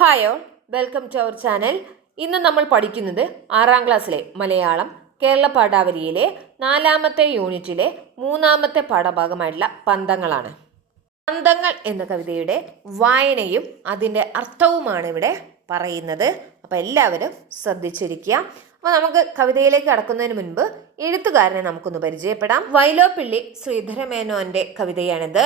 Hi all welcome to our channel. ഇന്ന് നമ്മൾ പഠിക്കുന്നത് ആറാം ക്ലാസ്സിലെ മലയാളം കേരള പാഠാവലിയിലെ നാലാമത്തെ യൂണിറ്റിലെ മൂന്നാമത്തെ പാഠഭാഗമായിട്ടുള്ള പന്തങ്ങളാണ്. പന്തങ്ങൾ എന്ന കവിതയുടെ വായനയും അതിന്റെ അർത്ഥവുമാണ് ഇവിടെ പറയുന്നത്. അപ്പോൾ എല്ലാവരും ശ്രദ്ധിച്ചിരിക്കുക. അപ്പോൾ നമുക്ക് കവിതയിലേക്ക് കടക്കുന്നതിന് മുൻപ് എഴുത്തുകാരനെ നമുക്കൊന്ന് പരിചയപ്പെടാം. വൈലോപ്പിള്ളി ശ്രീധരമേനോന്റെ കവിതയാണിത്.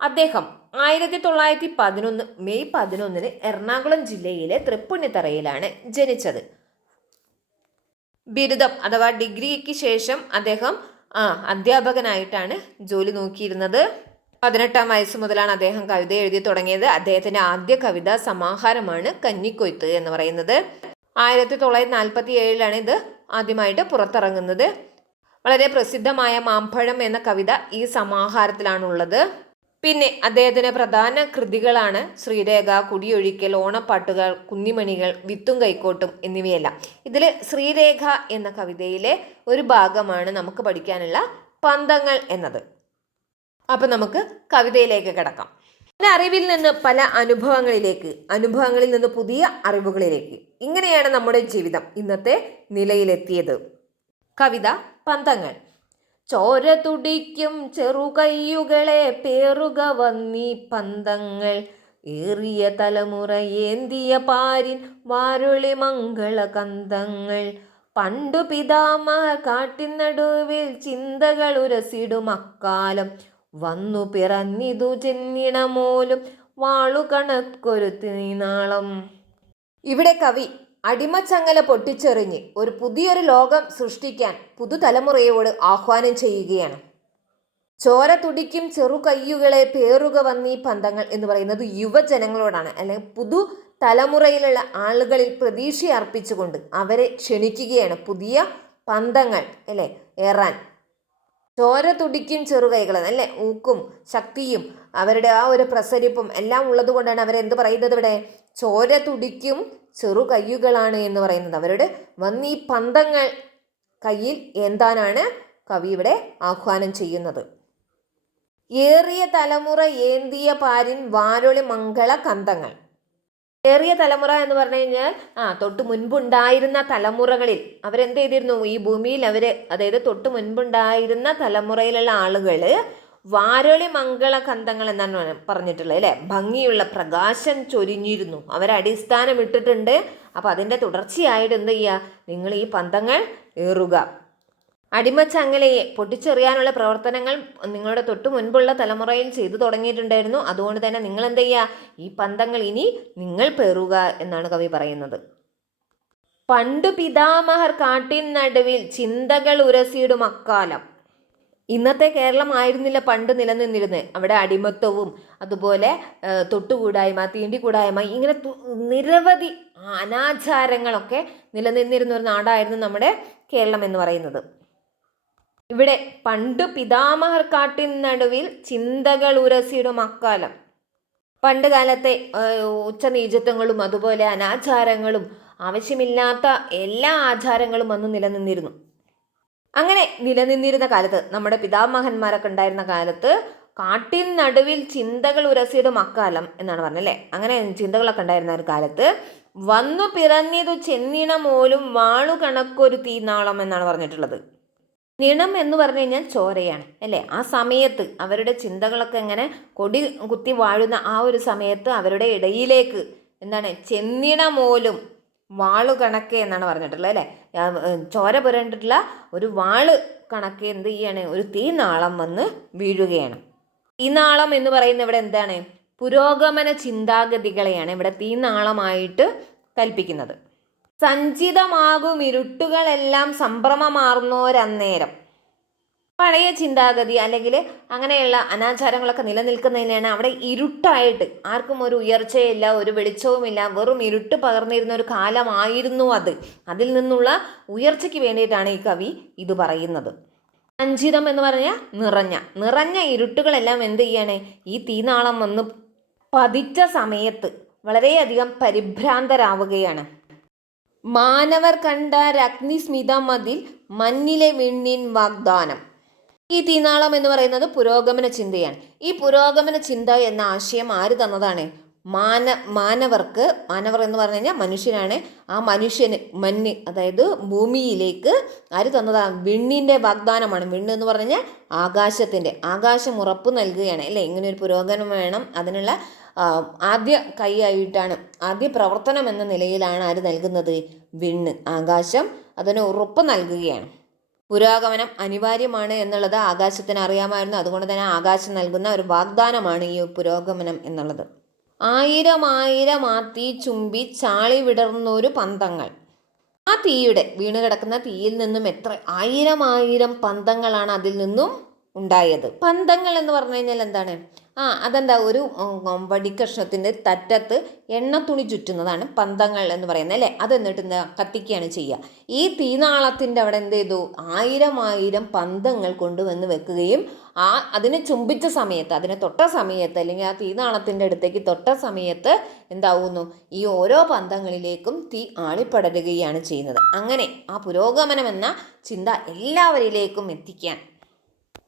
അദ്ദേഹം ആയിരത്തി തൊള്ളായിരത്തി പതിനൊന്ന് മെയ് പതിനൊന്നിന് എറണാകുളം ജില്ലയിലെ തൃപ്പുണിത്തറയിലാണ് ജനിച്ചത്. ബിരുദം അഥവാ ഡിഗ്രിക്ക് ശേഷം അദ്ദേഹം ആ അധ്യാപകനായിട്ടാണ് ജോലി നോക്കിയിരുന്നത്. പതിനെട്ടാം വയസ്സ് മുതലാണ് അദ്ദേഹം കവിത എഴുതി തുടങ്ങിയത്. അദ്ദേഹത്തിന്റെ ആദ്യ കവിതാ സമാഹാരമാണ് കന്നിക്കൊയ്ത്ത് എന്ന് പറയുന്നത്. ആയിരത്തി തൊള്ളായിരത്തി നാൽപ്പത്തി ഏഴിലാണ് ഇത് ആദ്യമായിട്ട് പുറത്തിറങ്ങുന്നത്. വളരെ പ്രസിദ്ധമായ മാമ്പഴം എന്ന കവിത ഈ സമാഹാരത്തിലാണുള്ളത്. പിന്നെ അദ്ദേഹത്തിന്റെ പ്രധാന കൃതികളാണ് ശ്രീരേഖ കുടിയൊഴിക്കൽ ഓണപ്പാട്ടുകൾ കുഞ്ഞിമണികൾ വിത്തും കൈക്കോട്ടും എന്നിവയെല്ലാം. ഇതിൽ ശ്രീരേഖ എന്ന കവിതയിലെ ഒരു ഭാഗമാണ് നമുക്ക് പഠിക്കാനുള്ള പന്തങ്ങൾ എന്നത്. അപ്പം നമുക്ക് കവിതയിലേക്ക് കിടക്കാം. ഒരു അറിവിൽ നിന്ന് പല അനുഭവങ്ങളിലേക്ക് അനുഭവങ്ങളിൽ നിന്ന് പുതിയ അറിവുകളിലേക്ക്. ഇങ്ങനെയാണ് നമ്മുടെ ജീവിതം ഇന്നത്തെ നിലയിലെത്തിയത്. കവിത പന്തങ്ങൾ. ചോര തുടിക്കും ചെറുകയ്യുകളെ പേറുക വന്നീ പന്തങ്ങൾ. ഏറിയ തലമുറ ഏന്തിയ പാരിൻ വാരുളി മംഗള കന്തങ്ങൾ. പണ്ടു പിതാമ കാട്ടിനടുവിൽ ചിന്തകൾ ഉരസിടും അക്കാലം. വന്നു പിറന്നിതു ചെന്നിണമോലും വാളു കണക്കൊരു തീനാളം ഇവിടെ കവി അടിമച്ചങ്ങല പൊട്ടിച്ചെറിഞ്ഞ് ഒരു പുതിയൊരു ലോകം സൃഷ്ടിക്കാൻ പുതുതലമുറയോട് ആഹ്വാനം ചെയ്യുകയാണ്. ചോര തുടിക്കും ചെറു കയ്യുകളെ പേറുക വന്നീ പന്തങ്ങൾ എന്ന് പറയുന്നത് യുവജനങ്ങളോടാണ്. അല്ലെങ്കിൽ പുതു തലമുറയിലുള്ള ആളുകളിൽ പ്രതീക്ഷ അർപ്പിച്ചുകൊണ്ട് അവരെ ക്ഷണിക്കുകയാണ് പുതിയ പന്തങ്ങൾ അല്ലേ ഏറാൻ ചോര തുടിക്കും ചെറുകൈകൾ അല്ലേ ഊക്കും ശക്തിയും അവരുടെ ആ ഒരു പ്രസരിപ്പും എല്ലാം ഉള്ളത് കൊണ്ടാണ് അവരെന്ത് പറയുന്നത് ഇവിടെ? ചോര തുടിക്കും ചെറു കയ്യുകളാണ് എന്ന് പറയുന്നത്. അവരുടെ വന്നീ പന്തങ്ങൾ കയ്യിൽ എന്താനാണ്? കവി ഇവിടെ ആഹ്വാനം ചെയ്യുന്നത്. ഏറിയ തലമുറ ഏന്തിയ പാരിൻ വാരൊളി മംഗള കന്തങ്ങൾ. ഏറിയ തലമുറ എന്ന് പറഞ്ഞു കഴിഞ്ഞാൽ ആ തൊട്ട് മുൻപുണ്ടായിരുന്ന തലമുറകളിൽ അവരെന്ത് ചെയ്തിരുന്നു? ഈ ഭൂമിയിൽ അവർ അതായത് തൊട്ട് മുൻപുണ്ടായിരുന്ന തലമുറയിലുള്ള ആളുകൾ വാരൊളി മംഗള കന്തങ്ങൾ എന്നാണ് പറഞ്ഞിട്ടുള്ളത് അല്ലേ? ഭംഗിയുള്ള പ്രകാശം ചൊരിഞ്ഞിരുന്നു. അവരടിസ്ഥാനം ഇട്ടിട്ടുണ്ട്. അപ്പോൾ അതിന്റെ തുടർച്ചയായിട്ട് എന്ത് ചെയ്യുക നിങ്ങൾ ഈ പന്തങ്ങൾ ഏറുക. അടിമച്ചങ്ങലയെ പൊട്ടിച്ചെറിയാനുള്ള പ്രവർത്തനങ്ങൾ നിങ്ങളുടെ തൊട്ടു മുൻപുള്ള തലമുറയിൽ ചെയ്തു തുടങ്ങിയിട്ടുണ്ടായിരുന്നു. അതുകൊണ്ട് തന്നെ നിങ്ങൾ എന്ത് ചെയ്യുക ഈ പന്തങ്ങൾ ഇനി നിങ്ങൾ പേറുക എന്നാണ് കവി പറയുന്നത്. പണ്ടു പിതാമഹർ കാട്ടിൻ നടുവിൽ ചിന്തകൾ ഉരസിയിടും അക്കാലം. ഇന്നത്തെ കേരളം ആയിരുന്നില്ല പണ്ട് നിലനിന്നിരുന്നത് അവിടെ അടിമത്വവും അതുപോലെ തൊട്ടുകൂടായ്മ തീണ്ടിക്കൂടായ്മ ഇങ്ങനെ നിരവധി അനാചാരങ്ങളൊക്കെ നിലനിന്നിരുന്ന ഒരു നാടായിരുന്നു നമ്മുടെ കേരളം എന്ന് പറയുന്നത്. ഇവിടെ പണ്ട് പിതാമഹർ കാട്ടിൻ നടുവിൽ ചിന്തകൾ ഉരസിയിടും അക്കാലം. പണ്ട് കാലത്തെ ഉച്ചനീചത്വങ്ങളും അതുപോലെ അനാചാരങ്ങളും ആവശ്യമില്ലാത്ത എല്ലാ ആചാരങ്ങളും അന്ന് നിലനിന്നിരുന്നു. അങ്ങനെ നിലനിന്നിരുന്ന കാലത്ത് നമ്മുടെ പിതാമഹന്മാരൊക്കെ ഉണ്ടായിരുന്ന കാലത്ത് കാട്ടിൻ നടുവിൽ ചിന്തകൾ ഉരസിയതും അക്കാലം എന്നാണ് പറഞ്ഞല്ലേ അങ്ങനെ ചിന്തകളൊക്കെ ഉണ്ടായിരുന്ന ഒരു കാലത്ത് വന്നു പിറന്നിതു ചെന്നിണ മോലും വാളു കണക്കൊരു തീനാളം എന്നാണ് പറഞ്ഞിട്ടുള്ളത്. നിണം എന്ന് പറഞ്ഞു കഴിഞ്ഞാൽ ചോരയാണ് അല്ലേ? ആ സമയത്ത് അവരുടെ ചിന്തകളൊക്കെ എങ്ങനെ കൊടി കുത്തി വാഴുന്ന ആ ഒരു സമയത്ത് അവരുടെ ഇടയിലേക്ക് എന്താണ്? ചെന്നിണമോലും വാളു കണക്കെ എന്നാണ് പറഞ്ഞിട്ടുള്ളത് അല്ലേ? ചോര പുരണ്ടിട്ടുള്ള ഒരു വാൾ കണക്കെ എന്ത് ചെയ്യാണ്? ഒരു തീനാളം വന്ന് വീഴുകയാണ്. തീനാളം എന്ന് പറയുന്ന ഇവിടെ എന്താണ്? പുരോഗമന ചിന്താഗതികളെയാണ് ഇവിടെ തീനാളമായിട്ട് കൽപ്പിക്കുന്നത്. സഞ്ചിതമാകും ഇരുട്ടുകളെല്ലാം സംഭ്രമമാർന്നോരന്നേരം. പഴയ ചിന്താഗതി അല്ലെങ്കിൽ അങ്ങനെയുള്ള അനാചാരങ്ങളൊക്കെ നിലനിൽക്കുന്നതിനാണ് അവിടെ ഇരുട്ടായിട്ട് ആർക്കും ഒരു ഉയർച്ചയില്ല ഒരു വെളിച്ചവുമില്ല. വെറും ഇരുട്ട് പകർന്നിരുന്ന ഒരു കാലമായിരുന്നു അത്. അതിൽ നിന്നുള്ള ഉയർച്ചയ്ക്ക് വേണ്ടിയിട്ടാണ് ഈ കവി ഇത് പറയുന്നത്. അഞ്ചിതം എന്ന് പറഞ്ഞാൽ നിറഞ്ഞ നിറഞ്ഞ ഇരുട്ടുകളെല്ലാം എന്ത് ചെയ്യാണ്? ഈ തീനാളം വന്ന് പതിച്ച സമയത്ത് വളരെയധികം പരിഭ്രാന്തരാവുകയാണ്. മാനവർ കണ്ട രഗ്നിസ്മിതം മതിൽ മഞ്ഞിലെ വിണ്ണിൻ വാഗ്ദാനം. ഈ തീനാളം എന്ന് പറയുന്നത് പുരോഗമന ചിന്തയാണ്. ഈ പുരോഗമന ചിന്ത എന്ന ആശയം ആര് തന്നതാണ്? മാന മാനവർക്ക് മാനവർ എന്ന് പറഞ്ഞു കഴിഞ്ഞാൽ മനുഷ്യനാണ്. ആ മനുഷ്യന് മഞ്ഞ് അതായത് ഭൂമിയിലേക്ക് ആര് തന്നതാണ്? വിണ്ണിന്റെ വാഗ്ദാനമാണ്. വിണ്ണ് എന്ന് പറഞ്ഞു ആകാശത്തിന്റെ ആകാശം ഉറപ്പ് നൽകുകയാണ് അല്ലേ? ഇങ്ങനെ ഒരു പുരോഗമനം വേണം. അതിനുള്ള ആദ്യ കൈയായിട്ടാണ് ആദ്യ പ്രവർത്തനം എന്ന നിലയിലാണ് ആര് നൽകുന്നത്? വിണ്ണ് ആകാശം. അതിന് ഉറപ്പ് നൽകുകയാണ്. പുരോഗമനം അനിവാര്യമാണ് എന്നുള്ളത് ആകാശത്തിന് അറിയാമായിരുന്നു. അതുകൊണ്ട് തന്നെ ആകാശം നൽകുന്ന ഒരു വാഗ്ദാനമാണ് ഈ പുരോഗമനം എന്നുള്ളത്. ആയിരം ആയിരം ആ തീ ചുംബി ചാളി വിടർന്നൊരു പന്തങ്ങൾ. ആ തീയുടെ വീണ് കിടക്കുന്ന തീയിൽ നിന്നും എത്ര ആയിരം ആയിരം പന്തങ്ങളാണ് അതിൽ നിന്നും ഉണ്ടായത്. പന്തങ്ങൾ എന്ന് പറഞ്ഞു കഴിഞ്ഞാൽ എന്താണ്? ആ അതെന്താ? ഒരു വടിക്കഷ്ണത്തിന്റെ തറ്റത്ത് എണ്ണ തുണി ചുറ്റുന്നതാണ് പന്തങ്ങൾ എന്ന് പറയുന്നത് അല്ലേ? അതെന്നിട്ട് എന്താ? കത്തിക്കുകയാണ് ചെയ്യുക. ഈ തീനാളത്തിന്റെ അവിടെ എന്ത് ചെയ്തു? ആയിരം ആയിരം പന്തങ്ങൾ കൊണ്ടുവന്ന് വെക്കുകയും ആ അതിനെ ചുംബിച്ച സമയത്ത് അതിനെ തൊട്ട സമയത്ത് അല്ലെങ്കിൽ ആ തീനാളത്തിന്റെ അടുത്തേക്ക് തൊട്ട സമയത്ത് എന്താവുന്നു? ഈ ഓരോ പന്തങ്ങളിലേക്കും തീ ആളിപ്പടരുകയാണ് ചെയ്യുന്നത്. അങ്ങനെ ആ പുരോഗമനം എന്ന ചിന്ത എല്ലാവരിലേക്കും എത്തിക്കാൻ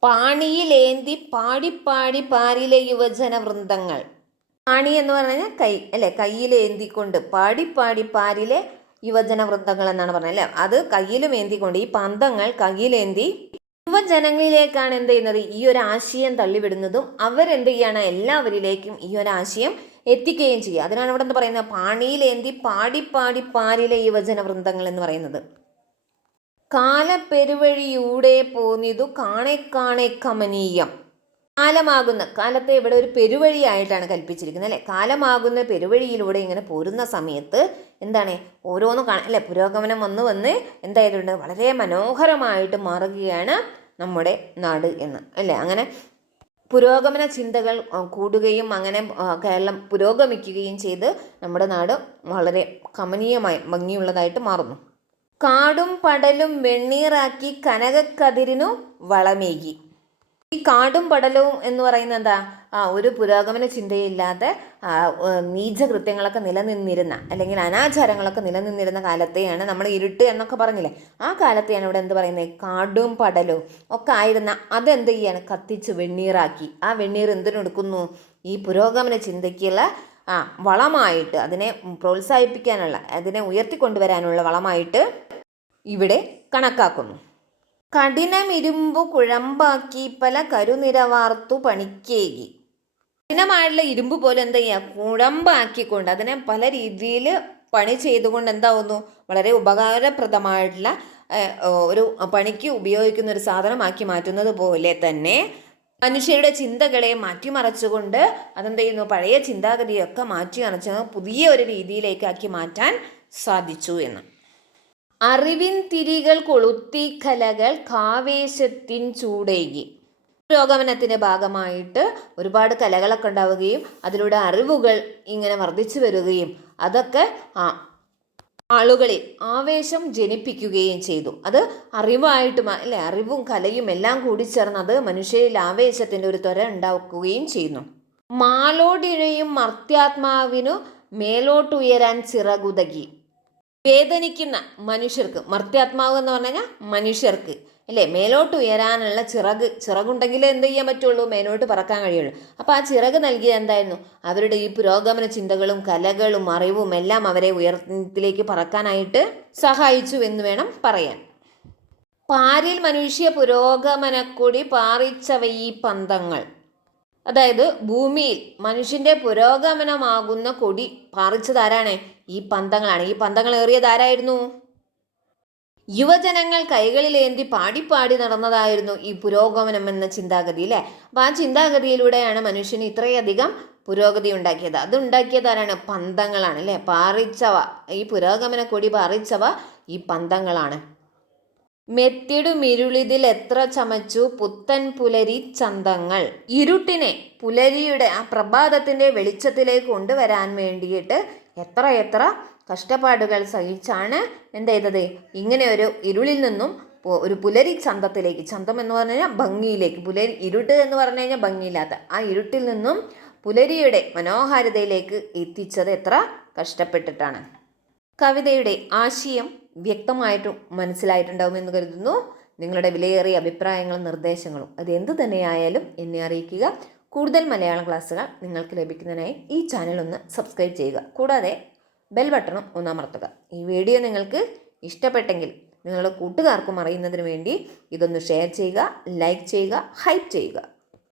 പാണിയിലേന്തി പാടിപ്പാടി പാരിലെ യുവജന വൃന്ദങ്ങൾ പാണി എന്ന് പറഞ്ഞാൽ കൈ അല്ലേ? കയ്യിലേന്തിക്കൊണ്ട് പാടിപ്പാടി പാരിലെ യുവജന വൃന്ദങ്ങൾ എന്നാണ് പറഞ്ഞത് അല്ലേ? അത് കയ്യിലും ഏന്തിക്കൊണ്ട് ഈ പന്തങ്ങൾ കയ്യിലേന്തി യുവജനങ്ങളിലേക്കാണ് എന്ത് ചെയ്യുന്നത്? ഈ ഒരു ആശയം തള്ളിവിടുന്നതും അവരെന്ത് ചെയ്യാണ്? എല്ലാവരിലേക്കും ഈ ഒരു ആശയം എത്തിക്കുകയും ചെയ്യുക. അതിനാണ് ഇവിടെ എന്ന് പറയുന്നത്? പാണിയിലേന്തി പാടിപ്പാടി പാരിലെ യുവജന വൃന്ദങ്ങൾ എന്ന് പറയുന്നത്. കാലപ്പെരുവഴിയൂടെ പോന്നിതു കാണെ കാണെ കമനീയം. കാലമാകുന്ന കാലത്തെ ഇവിടെ ഒരു പെരുവഴിയായിട്ടാണ് കൽപ്പിച്ചിരിക്കുന്നത് അല്ലേ? കാലമാകുന്ന പെരുവഴിയിലൂടെ ഇങ്ങനെ പോരുന്ന സമയത്ത് എന്താണ് ഓരോന്നും കാണാൻ അല്ലേ? പുരോഗമനം വന്ന് വന്ന് എന്തായതുകൊണ്ട് വളരെ മനോഹരമായിട്ട് മാറുകയാണ് നമ്മുടെ നാട് എന്ന് അല്ലേ? അങ്ങനെ പുരോഗമന ചിന്തകൾ കൂടുകയും അങ്ങനെ കേരളം പുരോഗമിക്കുകയും ചെയ്ത് നമ്മുടെ നാട് വളരെ കമനീയമായി ഭംഗിയുള്ളതായിട്ട് മാറുന്നു. കാടും പടലും വെണ്ണീറാക്കി കനകക്കതിരിനു വളമേകി. ഈ കാടും പടലവും എന്ന് പറയുന്നത് എന്താ? ആ ഒരു പുരോഗമന ചിന്തയില്ലാതെ നീചകൃത്യങ്ങളൊക്കെ നിലനിന്നിരുന്ന അല്ലെങ്കിൽ അനാചാരങ്ങളൊക്കെ നിലനിന്നിരുന്ന കാലത്തെയാണ് നമ്മൾ ഇരുട്ട് എന്നൊക്കെ പറഞ്ഞില്ലേ? ആ കാലത്തെയാണ് ഇവിടെ എന്ത് പറയുന്നത് കാടും പടലും ഒക്കെ ആയിരുന്ന അതെന്ത് ചെയ്യാണ്? കത്തിച്ച് വെണ്ണീറാക്കി. ആ വെണ്ണീർ എന്തിനെടുക്കുന്നു? ഈ പുരോഗമന ചിന്തയ്ക്കുള്ള ആ വളമായിട്ട് അതിനെ പ്രോത്സാഹിപ്പിക്കാനുള്ള അതിനെ ഉയർത്തിക്കൊണ്ടുവരാനുള്ള വളമായിട്ട് ഇവിടെ കണക്കാക്കുന്നു. കഠിനമിരുമ്പു കുഴമ്പാക്കി പല കരുനിരവാർത്തു പണിക്കേകി. കഠിനമായിട്ടുള്ള ഇരുമ്പ് പോലെ എന്താ ചെയ്യുക കുഴമ്പാക്കിക്കൊണ്ട് അതിനെ പല രീതിയിൽ പണി ചെയ്തുകൊണ്ട് എന്താവുന്നു? വളരെ ഉപകാരപ്രദമായിട്ടുള്ള ഒരു പണിക്ക് ഉപയോഗിക്കുന്ന ഒരു സാധനമാക്കി മാറ്റുന്നത് പോലെ തന്നെ മനുഷ്യരുടെ ചിന്തകളെ മാറ്റിമറിച്ചുകൊണ്ട് അതെന്ത് ചെയ്യുന്നു പഴയ ചിന്താഗതിയൊക്കെ മാറ്റി മറിച്ച് പുതിയ ഒരു രീതിയിലേക്കാക്കി മാറ്റാൻ സാധിച്ചു എന്ന്. അറിവിൻ തിരികൾ കൊളുത്തി കലകൾ കാവേശത്തിൻ ചൂടേകി. പുരോഗമനത്തിന്റെ ഭാഗമായിട്ട് ഒരുപാട് കലകളൊക്കെ ഉണ്ടാവുകയും അതിലൂടെ അറിവുകൾ ഇങ്ങനെ വർദ്ധിച്ചു വരികയും അതൊക്കെ ആളുകളിൽ ആവേശം ജനിപ്പിക്കുകയും ചെയ്തു. അത് അറിവായിട്ട് അല്ലെ അറിവും കലയും എല്ലാം കൂടി ചേർന്ന് അത് മനുഷ്യരിൽ ആവേശത്തിന്റെ ഒരു ത്വര ഉണ്ടാക്കുകയും ചെയ്യുന്നു. മാലോടിഴയും മർത്യാത്മാവിനു മേലോട്ടുയരാൻ ചിറകുതകി. വേദനിക്കുന്ന മനുഷ്യർക്ക് മർത്യാത്മാവ് എന്ന് പറഞ്ഞു കഴിഞ്ഞാൽ മനുഷ്യർക്ക് അല്ലേ മേലോട്ട് ഉയരാനുള്ള ചിറക് ചിറകുണ്ടെങ്കിൽ എന്ത് ചെയ്യാൻ പറ്റുള്ളൂ? മേലോട്ട് പറക്കാൻ കഴിയുള്ളൂ. അപ്പോൾ ആ ചിറക് നൽകിയത് എന്തായിരുന്നു? അവരുടെ ഈ പുരോഗമന ചിന്തകളും കലകളും അറിവും എല്ലാം അവരെ ഉയർത്തിലേക്ക് പറക്കാനായിട്ട് സഹായിച്ചു എന്ന് വേണം പറയാൻ. പാരിൽ മനുഷ്യ പുരോഗമനക്കൂടി പാറിച്ചവ ഈ പന്തങ്ങൾ. അതായത് ഭൂമിയിൽ മനുഷ്യന്റെ പുരോഗമനമാകുന്ന കൊടി പാറിച്ചതാരാണ് ഈ പന്തങ്ങളാണ്. ഈ പന്തങ്ങൾ ഏറിയത് ആരായിരുന്നു? യുവജനങ്ങൾ കൈകളിലേന്തി പാടിപ്പാടി നടന്നതായിരുന്നു ഈ പുരോഗമനം എന്ന ചിന്താഗതി അല്ലേ അപ്പം ആ ചിന്താഗതിയിലൂടെയാണ് മനുഷ്യന് ഇത്രയധികം പുരോഗതി ഉണ്ടാക്കിയത്. അത് ആരാണ് പന്തങ്ങളാണ് അല്ലേ പാറിച്ചവ. ഈ പുരോഗമന കൊടി പാറിച്ചവ ഈ പന്തങ്ങളാണ്. മെത്തിടുമിരുളിതിൽ എത്ര ചമച്ചു പുത്തൻ പുലരി ചന്തങ്ങൾ. ഇരുട്ടിനെ പുലരിയുടെ ആ പ്രഭാതത്തിന്റെ വെളിച്ചത്തിലേക്ക് കൊണ്ടുവരാൻ വേണ്ടിയിട്ട് എത്ര എത്ര കഷ്ടപ്പാടുകൾ സഹിച്ചാണ് എന്ത് ചെയ്തത് ഇങ്ങനെ ഒരു ഇരുളിൽ നിന്നും ഒരു പുലരി ചന്തത്തിലേക്ക് ചന്തം എന്ന് പറഞ്ഞു കഴിഞ്ഞാൽ ഭംഗിയിലേക്ക് പുലരി ഇരുട്ട് എന്ന് പറഞ്ഞു കഴിഞ്ഞാൽ ഭംഗിയില്ലാത്ത ആ ഇരുട്ടിൽ നിന്നും പുലരിയുടെ മനോഹാരിതയിലേക്ക് എത്തിച്ചത് എത്ര? കഷ്ടപ്പെട്ടിട്ടാണ്. കവിതയുടെ ആശയം വ്യക്തമായിട്ടും മനസ്സിലായിട്ടുണ്ടാവുമെന്ന് കരുതുന്നു. നിങ്ങളുടെ വിലയേറിയ അഭിപ്രായങ്ങളും നിർദ്ദേശങ്ങളും അത് എന്തു തന്നെയായാലും എന്നെ അറിയിക്കുക. കൂടുതൽ മലയാളം ക്ലാസ്സുകൾ നിങ്ങൾക്ക് ലഭിക്കുന്നതിനായി ഈ ചാനൽ ഒന്ന് സബ്സ്ക്രൈബ് ചെയ്യുക. കൂടാതെ ബെൽ ബട്ടണും ഒന്ന് അമർത്തുക. ഈ വീഡിയോ നിങ്ങൾക്ക് ഇഷ്ടപ്പെട്ടെങ്കിൽ നിങ്ങളുടെ കൂട്ടുകാർക്കും അറിയുന്നതിന് വേണ്ടി ഇതൊന്ന് ഷെയർ ചെയ്യുക ലൈക്ക് ചെയ്യുക ഹൈപ്പ് ചെയ്യുക.